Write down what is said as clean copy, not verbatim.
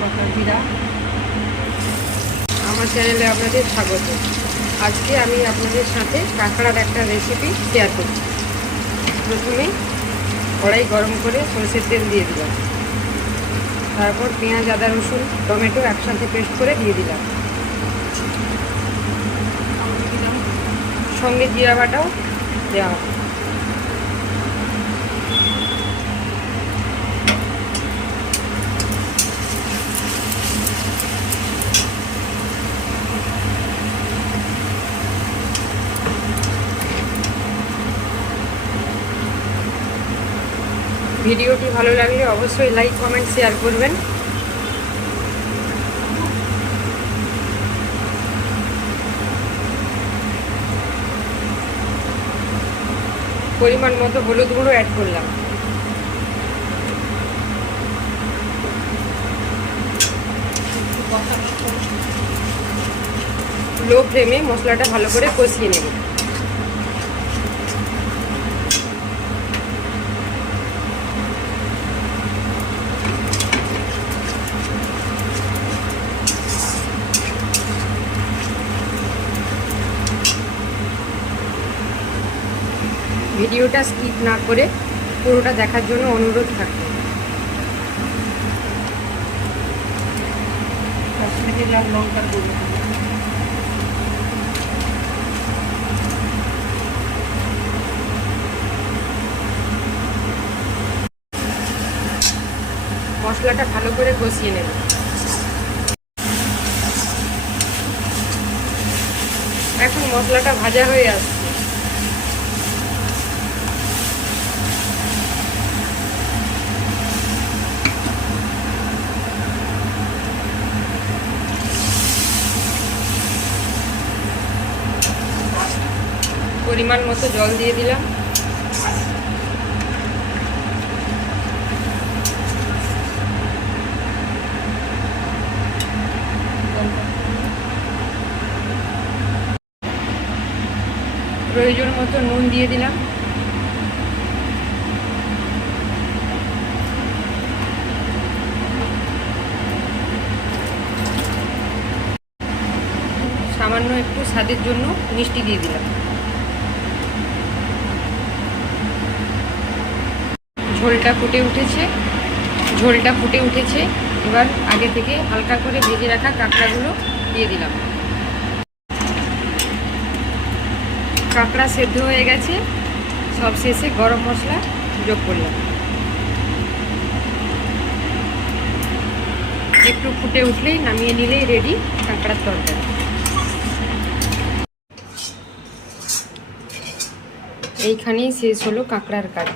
বাটা জিরা। আমার চ্যানেলে আপনাদের স্বাগত। আজকে আমি আপনাদের সাথে কাঁকড়ার একটা রেসিপি শেয়ার করছি। প্রথমে কড়াই গরম করে সরষের তেল দিয়ে দিলাম, তারপর পেঁয়াজ, আদা, রসুন, টমেটো একসাথে পেস্ট করে দিয়ে দিলাম, সঙ্গে জিরা বাটাও দেওয়া হবে। ভিডিওটি ভালো লাগলে অবশ্যই লাইক, কমেন্ট, শেয়ার করবেন। পরিমাণ মতো হলুদ গুঁড়ো অ্যাড করলাম। লো ফ্লেমে মশলাটা ভালো করে কষিয়ে নেব। ভিডিওটা স্কিপ না করে পুরোটা দেখার জন্য অনুরোধ থাকবে। কাশ্মীরি লাল লঙ্কার গুঁড়ো, মশলাটা ভালো করে কষিয়ে নেব। এখন মশলাটা ভাজা হয়ে আসছে। পরিমাণ মতো জল দিয়ে দিলাম। প্রয়োজন মতো নুন দিয়ে দিলাম। সামান্য একটু স্বাদের জন্য মিষ্টি দিয়ে দিলাম। ঝোলটা ফুটে উঠেছে। এবার আগে থেকে হালকা করে ভেজে রাখা কাঁকড়াগুলো দিয়ে দিলাম। কাঁকড়া সেদ্ধ হয়ে গেছে। সব শেষে গরম মশলা যোগ করলাম। একটু ফুটে উঠলেই নামিয়ে নিলেই রেডি কাঁকড়ার তরকারি। এইখানেই শেষ হলো কাঁকড়ার কাজ।